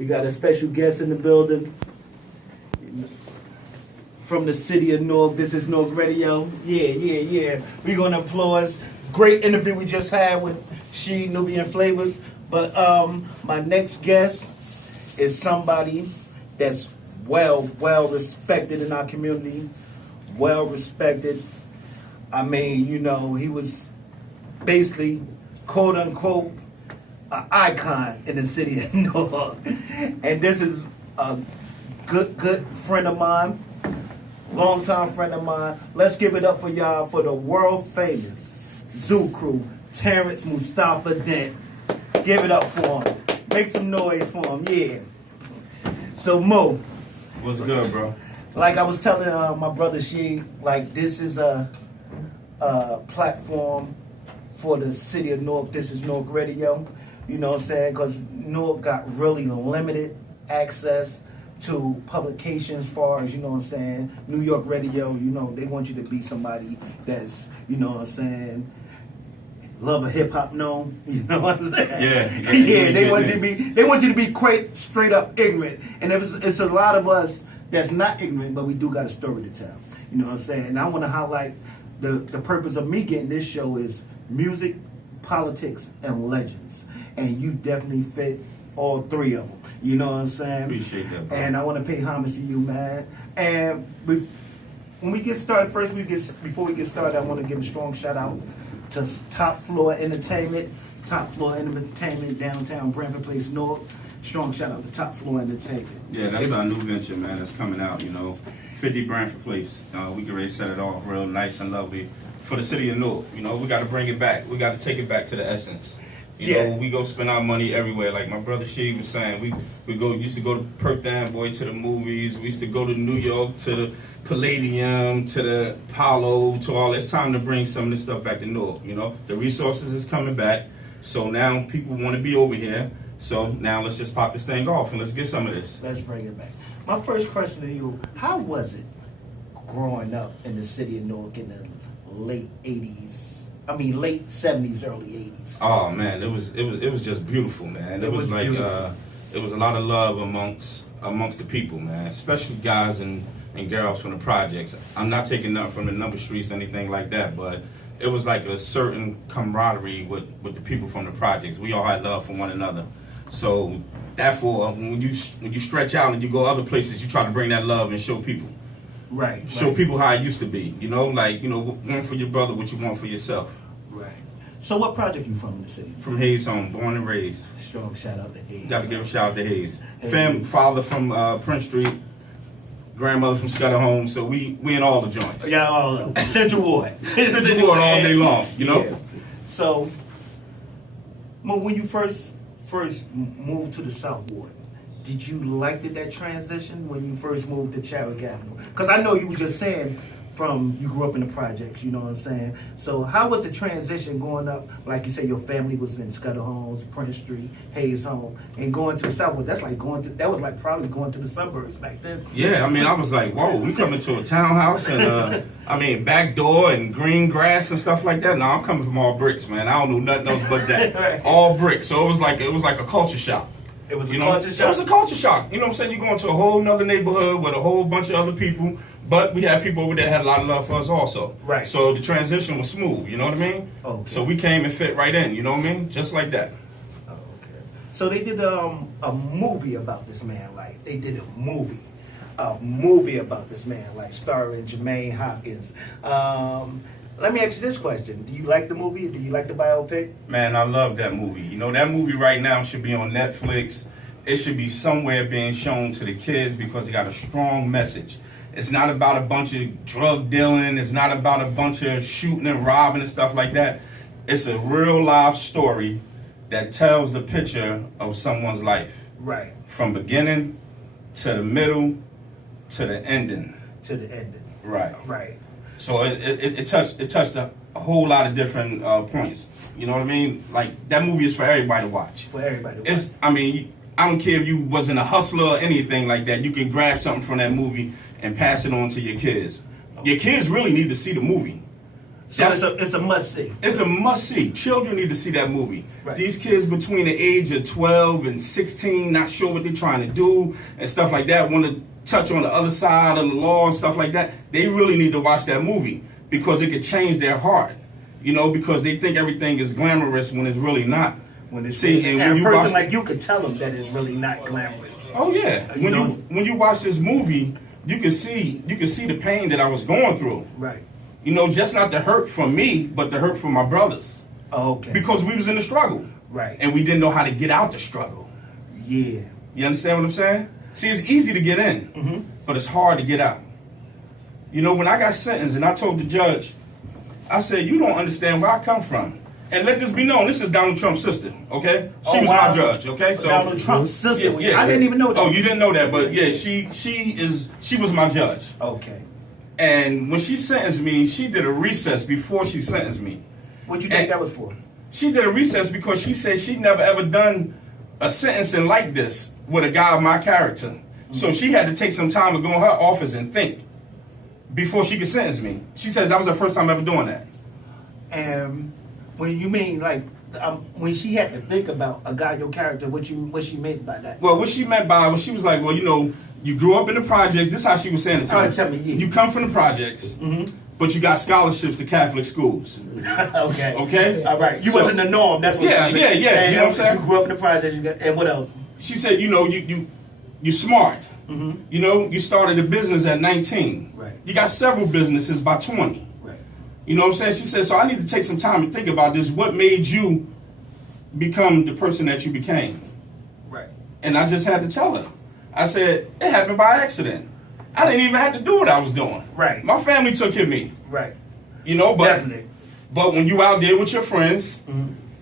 We got a special guest in the building from the city of Newark. This is Newark Radio. Yeah. We're going to applaud. Great interview we just had with She Nubian Flavors. But my next guest is somebody that's well respected in our community. Well respected. I mean, you know, he was basically, quote unquote, an icon in the city of Newark. And this is a good friend of mine, longtime friend of mine. Let's give it up for y'all for the world famous Zoo Crew, Terrence Mustafa Dent. Give it up for him. Make some noise for him, yeah. So Mo. What's good, bro? Like I was telling my brother She, like this is a platform for the city of Newark. This is Newark Radio. You know what I'm saying? Because Newark got really limited access to publications as far as, you know what I'm saying, New York Radio, you know, they want you to be somebody that's, you know what I'm saying, love of hip hop known, you know what I'm saying? Yeah, they want you to be quite straight up ignorant. And it's a lot of us that's not ignorant, but we do got a story to tell. You know what I'm saying? And I want to highlight the purpose of me getting this show is music, politics, and legends. And you definitely fit all three of them. You know what I'm saying? Appreciate that, bro. And I want to pay homage to you, man. And when we get started, before we get started, I want to give a strong shout out to Top Floor Entertainment, downtown Branford Place, Newark. Strong shout out to Top Floor Entertainment. Yeah, that's our new venture, man. That's coming out, you know. 50 Branford Place. We can really set it off real nice and lovely for the city of Newark. You know, we got to bring it back. We got to take it back to the essence. You know, we go spend our money everywhere. Like my brother She was saying, we used to go to Perth Amboy to the movies. We used to go to New York to the Palladium, to the Apollo, to all. It's time to bring some of this stuff back to Newark. You know, the resources is coming back. So now people want to be over here. So now let's just pop this thing off and let's get some of this. Let's bring it back. My first question to you, how was it growing up in the city of Newark in the late 70s, early 80s? Oh man, it was just beautiful, man. It was like it was a lot of love amongst the people, man, especially guys and girls from the projects. I'm not taking nothing from the number streets or anything like that, but it was like a certain camaraderie with the people from the projects. We all had love for one another. So therefore, when you stretch out and you go other places, you try to bring that love and show people. Right. Show people how it used to be. You know, like, you know, want for your brother what you want for yourself. Right. So what project you from in the city? From Hayes Home, born and raised. Strong shout out to Hayes. Got to give a shout out to Hayes. Father from Prince Street, grandmother from Scudder Home, so we in all the joints. Yeah, all of them. Central Ward. Central Ward all day long, you know? Yeah. So, when you first moved to the South Ward, did you like that transition when you first moved to Chadwick Avenue? Because I know you were just saying you grew up in the projects, you know what I'm saying? So how was the transition going up? Like you said, your family was in Scudder Homes, Prince Street, Hayes Home, and going to the Southwood. That was like probably going to the suburbs back then. Yeah, I mean, I was like, whoa, we coming to a townhouse and back door and green grass and stuff like that. No, I'm coming from all bricks, man. I don't know nothing else but that. Right. All bricks. So it was like a culture shock. It was a culture shock. It was a culture shock. You know what I'm saying? You're going to a whole nother neighborhood with a whole bunch of other people. But we had people over there that had a lot of love for us also. Right. So the transition was smooth, you know what I mean? Okay. So we came and fit right in, you know what I mean? Just like that. Oh, okay. So they did a movie about this man life. They did a movie about this man life, starring Jermaine Hopkins. Let me ask you this question. Do you like the movie? Do you like the biopic? Man, I love that movie. You know, that movie right now should be on Netflix. It should be somewhere being shown to the kids because it got a strong message. It's not about a bunch of drug dealing. It's not about a bunch of shooting and robbing and stuff like that. It's a real life story that tells the picture of someone's life. Right. From beginning to the middle to the ending. To the ending. Right. Right. So it touched a whole lot of different points. You know what I mean? Like, that movie is for everybody to watch. For everybody to watch. I don't care if you wasn't a hustler or anything like that. You can grab something from that movie and pass it on to your kids. Your kids really need to see the movie. So it's a must see. It's a must see. Children need to see that movie. Right. These kids between the age of 12 and 16, not sure what they're trying to do and stuff like that, want to touch on the other side of the law and stuff like that. They really need to watch that movie because it could change their heart. You know, because they think everything is glamorous when it's really not. When it's and when when a you person watch, like you could tell them that it's really not glamorous. oh yeah, when you watch this movie, you can see the pain that I was going through. Right. You know, just not the hurt from me, but the hurt from my brothers. Okay. Because we was in the struggle. Right. And we didn't know how to get out the struggle. Yeah. You understand what I'm saying? See, it's easy to get in, but it's hard to get out. You know, when I got sentenced and I told the judge, I said, you don't understand where I come from. And let this be known, this is Donald Trump's sister, okay? She was my judge, okay? So Donald Trump's sister. Yeah, I didn't even know that. Oh, you didn't know that, but yeah, she was my judge. Okay. And when she sentenced me, she did a recess before she sentenced me. What you think that was for? She did a recess because she said she'd never ever done a sentencing like this with a guy of my character. So she had to take some time to go in her office and think before she could sentence me. She says that was her first time ever doing that. And when you mean like when she had to think about a guy, your character, what she meant by that? Well, what she meant by it was she was like, well, you know, you grew up in the projects. This is how she was saying it to me. Tell me, yeah. You come from the projects, but you got scholarships to Catholic schools. Okay. Okay? All right. You wasn't the norm. That's what Yeah. you meant. You know what I'm saying? You grew up in the projects. And what else? She said, you know, you're smart. You know, you started a business at 19. Right. You got several businesses by 20. Right. You know what I'm saying? She said, so I need to take some time and think about this. What made you become the person that you became? Right. And I just had to tell her. I said, it happened by accident. I didn't even have to do what I was doing. Right. My family took care of me. Right. You know, but Definitely. But when you out there with your friends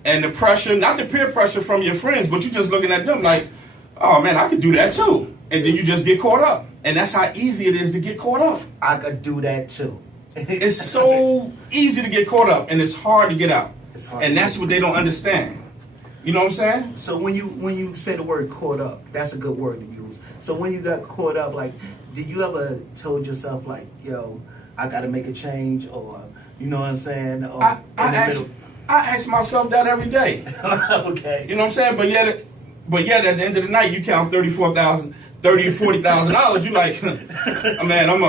and the pressure, not the peer pressure from your friends, but you just looking at them like, oh man, I could do that too. And then you just get caught up. And that's how easy it is to get caught up. I could do that too. It's so easy to get caught up and it's hard to get out. It's hard And to that's get what they don't understand. You know what I'm saying? So when you say the word caught up, that's a good word to use. So when you got caught up, like, did you ever told yourself like, yo, I got to make a change, or you know what I'm saying? Or I ask myself that every day. Okay. You know what I'm saying? But yet at the end of the night, you count $30,000 or $40,000. You like, man, I'm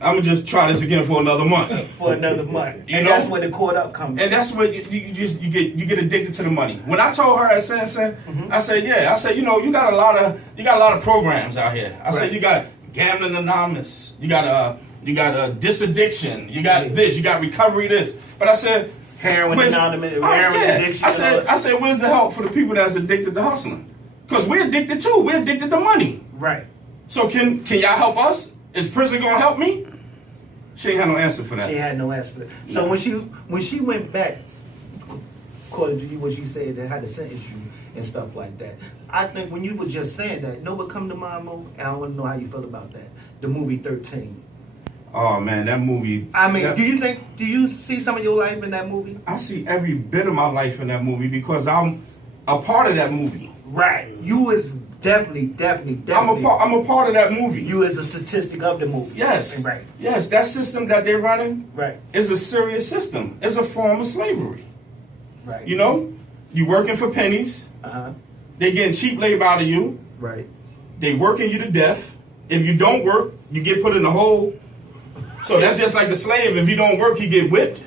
gonna just try this again for another month. For another month. You And know? that's where the caught up comes. And that's what you get addicted to the money. When I told her at sentencing, I said, yeah, I said, you know, you got a lot of programs out here. I said, you got Gambling Anonymous, you got disaddiction, you got this, you got recovery this. But I said, Heroin Anonymous, heroin addiction. I said, where's the help for the people that's addicted to hustling? Because we're addicted too. We're addicted to money. Right. So can y'all help us? Is prison gonna help me? She ain't had no answer for that. She had no answer for that. So when she went back, according to you, what she said, they had to sentence you and stuff like that. I think when you were just saying that, no, but come to mind, Mo, and I want to know how you feel about that. The movie 13. Oh man, that movie. I mean, do you see some of your life in that movie? I see every bit of my life in that movie because I'm a part of that movie. Right. You is definitely. I'm a part of that movie. You is a statistic of the movie. Yes. Right. Yes, that system that they're running Right. is a serious system. It's a form of slavery. Right. You know, you working for pennies. They getting cheap labor out of you. Right. They working you to death. If you don't work, you get put in a hole. So that's just like the slave. If you don't work, you get whipped.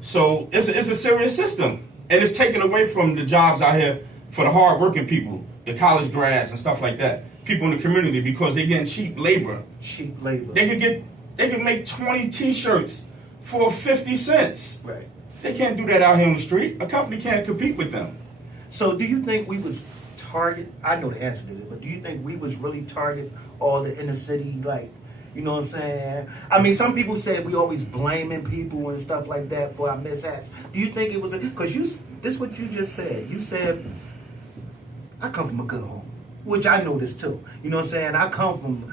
So it's a serious system. And it's taken away from the jobs out here for the hard-working people, the college grads and stuff like that, people in the community, because they're getting cheap labor. Cheap labor. They could make 20 T-shirts for 50 cents. Right. They can't do that out here on the street. A company can't compete with them. So do you think we was target? I know the answer to this, but do you think we was really target all the inner city, like, you know what I'm saying? I mean, some people said we always blaming people and stuff like that for our mishaps. Do you think it was because this what you just said? You said I come from a good home, which I know this too. You know what I'm saying?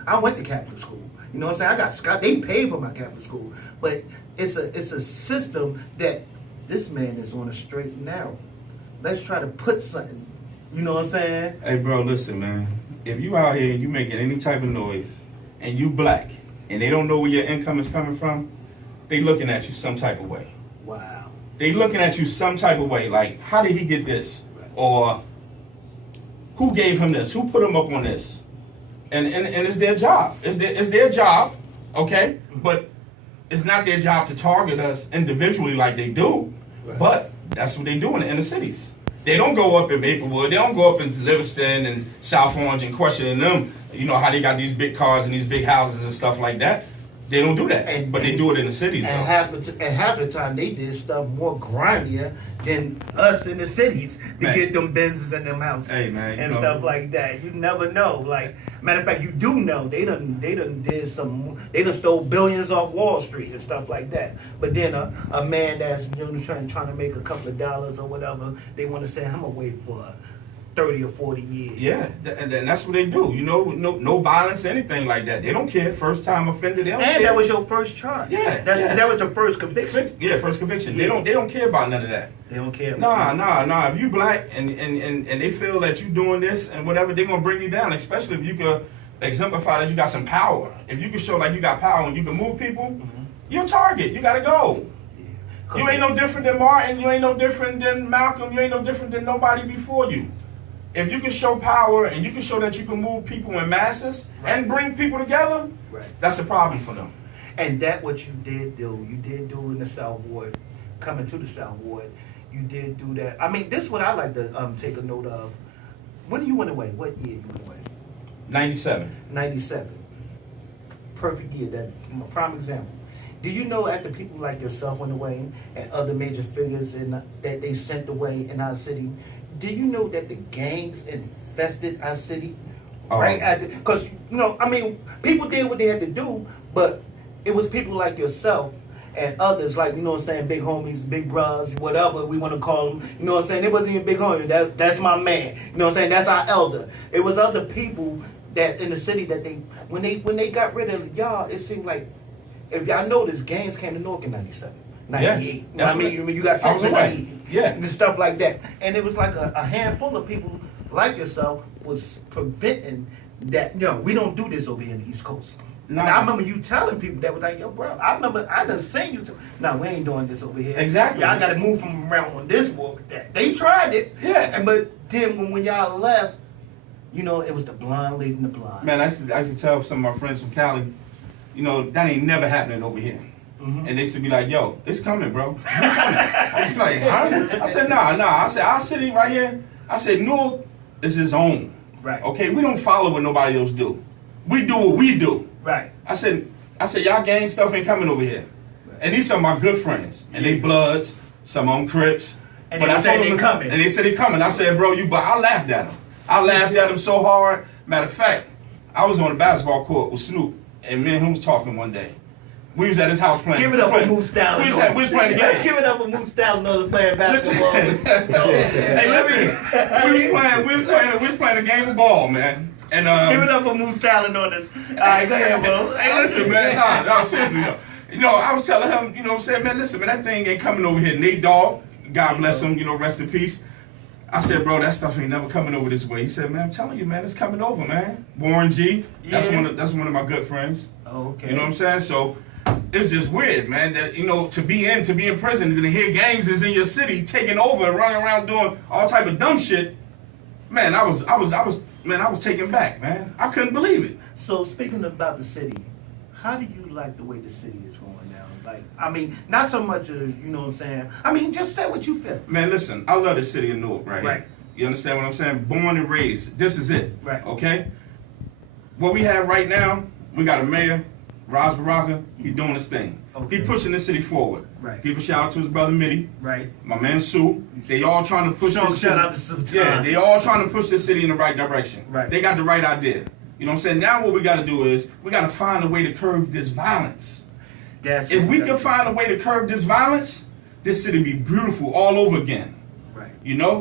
I went to Catholic school. You know what I'm saying? They paid for my Catholic school, but it's a system that this man is on a straight and narrow. Let's try to put something. You know what I'm saying? Hey, bro, listen, man. If you out here and you making any type of noise, and you black, and they don't know where your income is coming from, they looking at you some type of way. Wow. They looking at you some type of way, like, how did he get this? Or who gave him this? Who put him up on this? And it's their job. It's their job, okay? But it's not their job to target us individually like they do. Right. But that's what they do in the inner cities. They don't go up in Maplewood. They don't go up in Livingston and South Orange and questioning them, you know, how they got these big cars and these big houses and stuff like that. They don't do that, but they do it in the cities. And half the time they did stuff more grimier than us in the cities to get them Benzes and them houses and stuff like that. You never know. Like, matter of fact, you do know they done stole billions off Wall Street and stuff like that. But then a man that's trying to make a couple of dollars or whatever, they want to send him away for 30 or 40 years. Yeah, and that's what they do. You know, no violence, anything like that. They don't care. First time offender, they don't care. And that was your first charge. Yeah, that was your first conviction. Yeah, first conviction. Yeah. They don't care about none of that. They don't care. Nah. If you black and they feel that you doing this and whatever, they're gonna bring you down. Especially if you could exemplify that you got some power. If you can show like you got power and you can move people, you're a target. You gotta go. You ain't no different than Martin. You ain't no different than Malcolm. You ain't no different than nobody before you. If you can show power and you can show that you can move people in masses and bring people together, that's a problem for them. And that what you did do. You did do in the South Ward, coming to the South Ward. You did do that. I mean, this is what I like to take a note of. When you went away? What year you went away? 97. 97. Perfect year. That a prime example. Do you know after people like yourself went away and other major figures that they sent away in our city, do you know that the gangs infested our city? Right after, because I mean, people did what they had to do, but it was people like yourself and others, like what I'm saying, big homies, big bros, whatever we want to call them. You know what I'm saying? It wasn't even big homie. That's my man. You know what I'm saying? That's our elder. It was other people that in the city that when they got rid of y'all, it seemed like, if y'all notice, gangs came to Newark in 97. 98. Yeah, I mean, you got something in 98. Yeah. And stuff like that. And it was like a handful of people like yourself was preventing that. We don't do this over here in the East Coast. No. And I remember you telling people that was like, yo, bro, I done seen you. No, we ain't doing this over here. Exactly. Y'all got to move from around on this walk. They tried it. Yeah. But then when y'all left, it was the blind leading the blind. Man, I used to tell some of my friends from Cali, that ain't never happening over here. And they used to be like, yo, it's coming, bro. It's coming. I used to be like, huh? I said, nah. I said, our city right here, I said, Newark is its own. Right. Okay, we don't follow what nobody else do. We do what we do. Right. I said, y'all gang stuff ain't coming over here. Right. And these are my good friends. And they bloods, some of them Crips. And they said they coming. And they said they coming. I said, bro, I laughed at them. I laughed at them so hard. Matter of fact, I was on the basketball court with Snoop, and me and him was talking one day. We was at his house playing. Give it up for Moose Style. We was playing the game. Let's give it up for Moose Style and playing basketball. Hey, listen. We was playing a game of ball, man. And give it up for Moose Style and all this. All right, go ahead, bro. Hey, listen, man. No, seriously, I was telling him, saying, man, listen, man, that thing ain't coming over here. Nate Dogg, God bless him, rest in peace. I said, bro, that stuff ain't never coming over this way. He said, man, I'm telling you, man, it's coming over, man. Warren G, that's one of my good friends. Oh, okay. You know what I'm saying? So it's just weird, man, that to be in prison and to hear gangs is in your city taking over and running around doing all type of dumb shit. Man, I was taken back, man. I couldn't believe it. So speaking about the city, how do you like the way the city is going now? Like, I mean, not so much as, what I'm saying. I mean, just say what you feel. Man, listen, I love the city of Newark right here. You understand what I'm saying? Born and raised. This is it. Right. Okay? What we have right now, we got a mayor, Ras Baraka, he doing his thing. Okay. He pushing the city forward. Right. Give a shout out to his brother Mitty. Right. My man Sue. They all trying to push this city. Shout out to Sue. Yeah, they all trying to push the city in the right direction. Right. They got the right idea. You know what I'm saying? Now what we got to do is, we got to find a way to curb this violence. If we can find a way to curb this violence, this city be beautiful all over again. Right. You know?